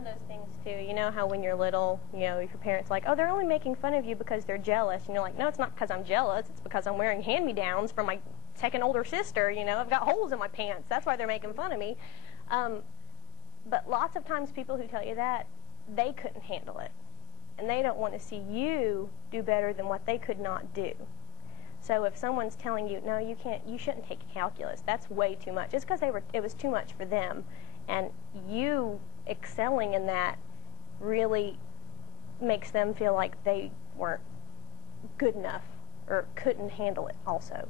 of those things too. You know how when you're little, you know, if your parents are like, oh, they're only making fun of you because they're jealous, and you're like, no, it's not because I'm jealous. It's because I'm wearing hand-me-downs from my second older sister. You know, I've got holes in my pants. That's why they're making fun of me. But lots of times people who tell you that, they couldn't handle it, and they don't want to see you do better than what they could not do. So if someone's telling you, no, you can't, you shouldn't take calculus, that's way too much. It's because it was too much for them, and you excelling in that really makes them feel like they weren't good enough or couldn't handle it also.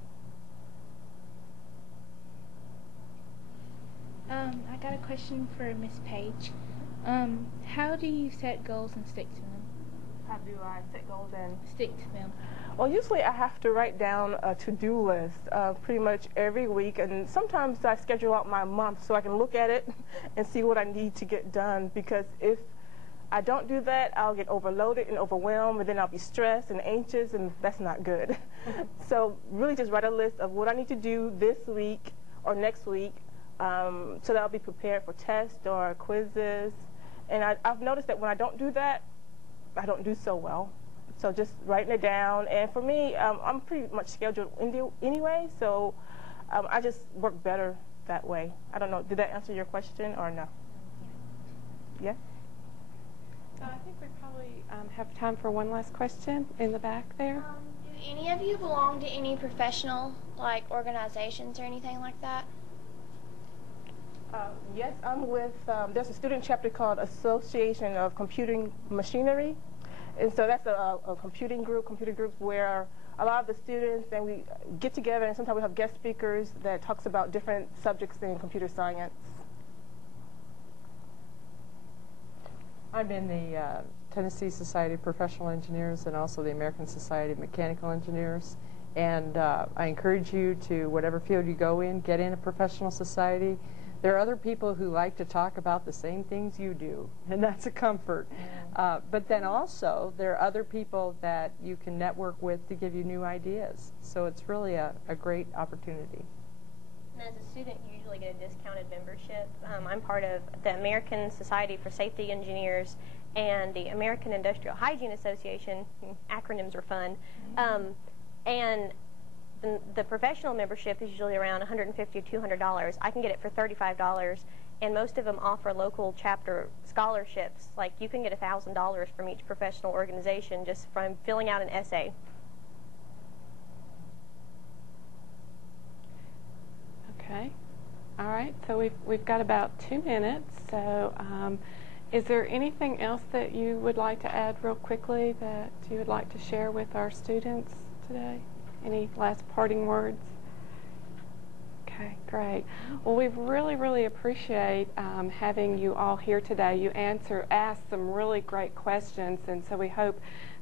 I got a question for Miss Page. How do you set goals and stick to them? How do I set goals and stick to them? Well, usually I have to write down a to-do list pretty much every week, and sometimes I schedule out my month so I can look at it and see what I need to get done, because if I don't do that, I'll get overloaded and overwhelmed, and then I'll be stressed and anxious, and that's not good. So really just write a list of what I need to do this week or next week, so that I'll be prepared for tests or quizzes. And I've noticed that when I don't do that, I don't do so well. So just writing it down. And for me, I'm pretty much scheduled anyway, so I just work better that way. I don't know, did that answer your question or no? Yeah? So I think we probably have time for one last question in the back there. Do any of you belong to any professional, like, organizations or anything like that? Yes, I'm with, there's a student chapter called Association of Computing Machinery. And so that's a computer group where a lot of the students, and we get together, and sometimes we have guest speakers that talks about different subjects in computer science. I'm in the Tennessee Society of Professional Engineers and also the American Society of Mechanical Engineers. And I encourage you to, whatever field you go in, get in a professional society. There are other people who like to talk about the same things you do, and that's a comfort. But then also, there are other people that you can network with to give you new ideas. So it's really a great opportunity. And as a student, you usually get a discounted membership. I'm part of the American Society for Safety Engineers and the American Industrial Hygiene Association. Acronyms are fun. And the professional membership is usually around $150 or $200. I can get it for $35, and most of them offer local chapter scholarships. Like, you can get $1,000 from each professional organization just from filling out an essay. Okay. All right. So we've got about 2 minutes. So is there anything else that you would like to add real quickly that you would like to share with our students today? Any last parting words? Okay, great. Well, we really, really appreciate having you all here today. You asked some really great questions, and so we hope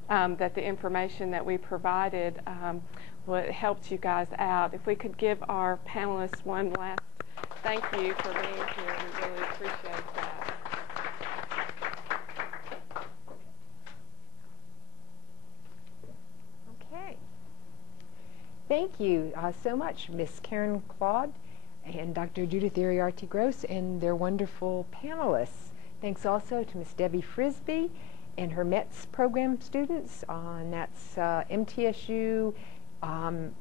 that the information that we provided helped you guys out. If we could give our panelists one last thank you for being here. We really appreciate that. Thank you so much, Miss Karen Claude and Dr. Judith Iriarte-Gross and their wonderful panelists. Thanks also to Miss Debbie Frisbee and her METS program students, and that's MTSU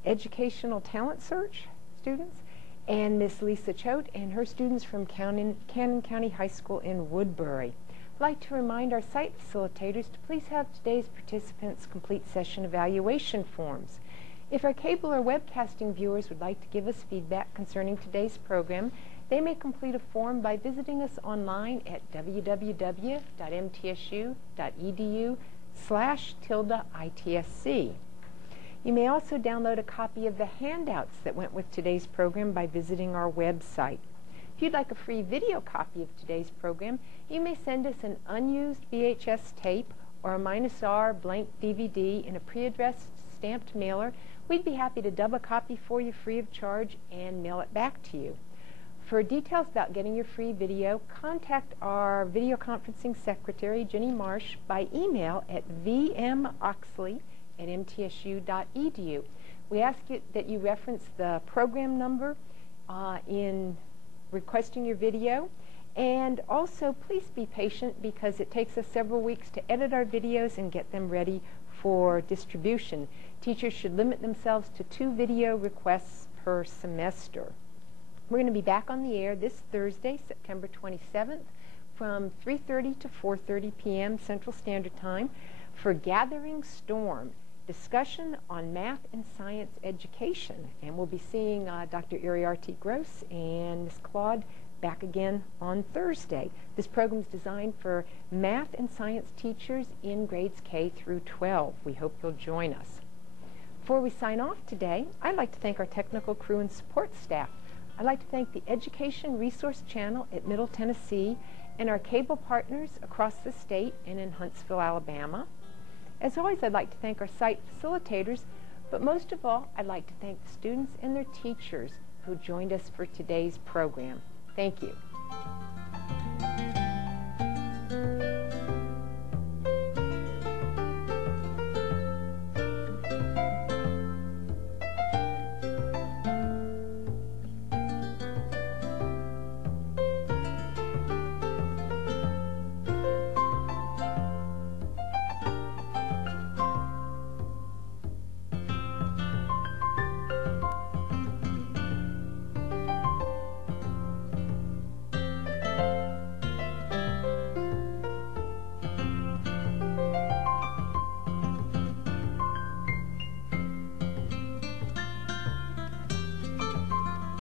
Educational Talent Search students, and Miss Lisa Choate and her students from Cannon County High School in Woodbury. I'd like to remind our site facilitators to please have today's participants complete session evaluation forms. If our cable or webcasting viewers would like to give us feedback concerning today's program, they may complete a form by visiting us online at www.mtsu.edu/ITSC. You may also download a copy of the handouts that went with today's program by visiting our website. If you'd like a free video copy of today's program, you may send us an unused VHS tape or a -R blank DVD in a pre-addressed stamped mailer. We'd be happy to dub a copy for you free of charge and mail it back to you. For details about getting your free video, contact our video conferencing secretary, Jenny Marsh, by email at vmoxley@mtsu.edu. We ask that you reference the program number in requesting your video, And also, please be patient because it takes us several weeks to edit our videos and get them ready for distribution. Teachers should limit themselves to 2 video requests per semester. We're going to be back on the air this Thursday, September 27th, from 3:30 to 4:30 p.m. Central Standard Time for Gathering Storm, discussion on math and science education. And we'll be seeing Dr. Iriarty Gross and Ms. Claude back again on Thursday. This program is designed for math and science teachers in grades K through 12. We hope you'll join us. Before we sign off today, I'd like to thank our technical crew and support staff. I'd like to thank the Education Resource Channel at Middle Tennessee and our cable partners across the state and in Huntsville, Alabama. As always, I'd like to thank our site facilitators, but most of all, I'd like to thank the students and their teachers who joined us for today's program. Thank you.